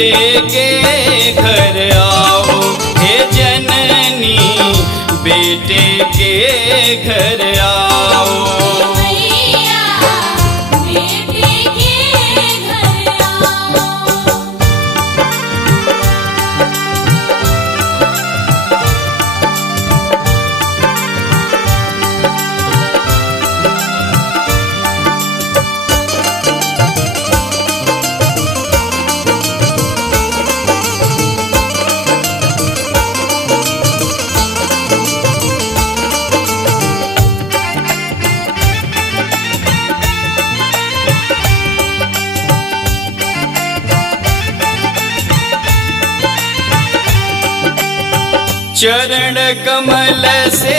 बेटे के घर आओ हे जननी, बेटे के घर आओ। चरण कमल से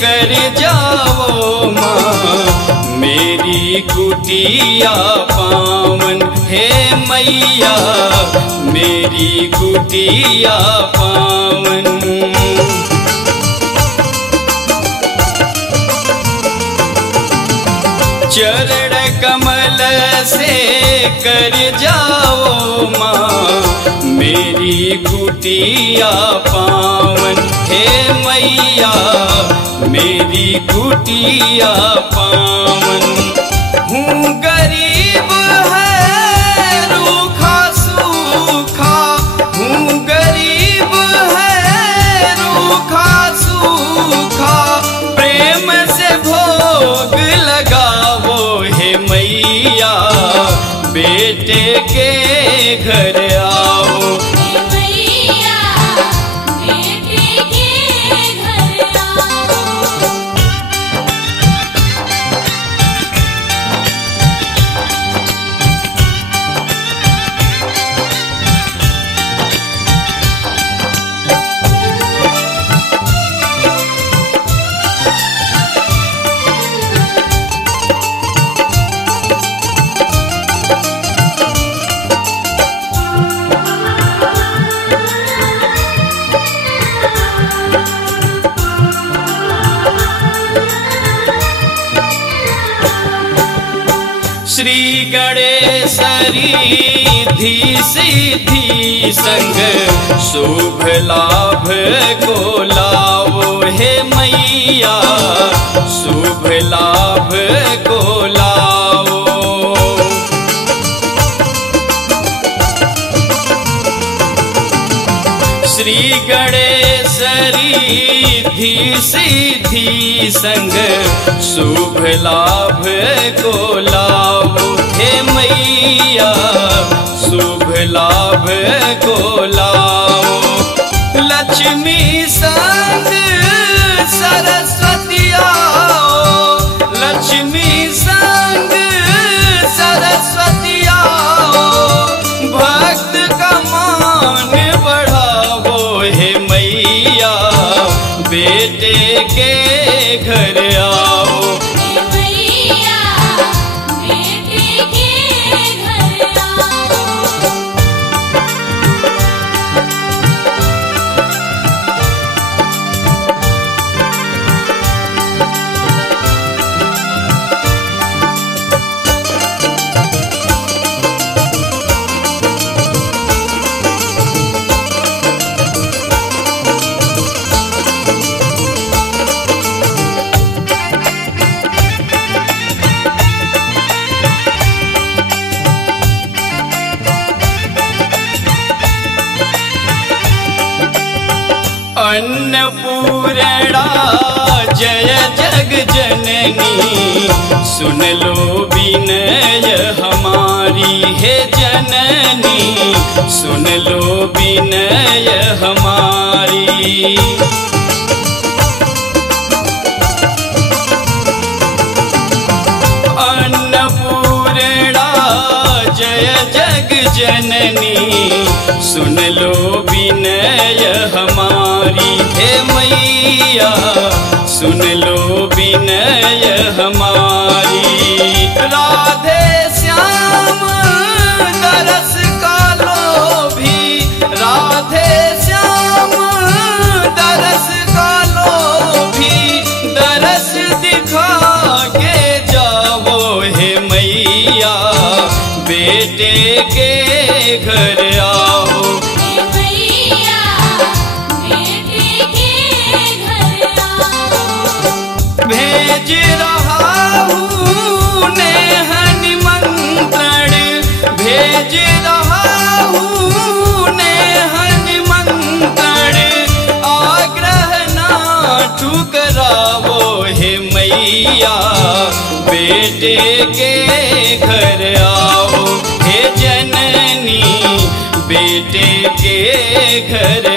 कर जाओ माँ मेरी कुटिया पावन, हे मैया मेरी कुटिया पावन। चरण कमल से कर जाओ माँ मेरी कुटिया पावन, हे मैया मेरी कुटिया पावन। हूँ गरीब है रूखा सूखा, हूँ गरीब है रूखा सूखा, प्रेम से भोग लगाओ हे मैया बेटे के घर आओ। श्री गणेश रिद्धि सिद्धि संग शुभ लाभ को लाओ हे मैया शुभ लाभ को लाओ। श्री गणेश रिद्धि सिद्धि संग शुभ लाभ को लाओ हे मैया शुभ लाभ को लाओ। लक्ष्मी संग सरस्वती आओ, लक्ष्मी संग सरस्वती आओ, भक्त का मान बढ़ाओ हे मैया बेटे के घर आओ। अन्नपूर्णा जय जग जननी, सुन लो विनय हमारी हे जननी, सुन लो विनय हमारी। अन्नपूर्णा जय जग जननी, सुन लो विनय हमारी हे मैया सुन लो विनय हमारी। राधे श्याम दरस का लोभी, राधे श्याम दरस का लोभी, दरस दिखा के जाओ हे मैया बेटे के घर आ। बेटे के घर आओ, हे जननी बेटे के घर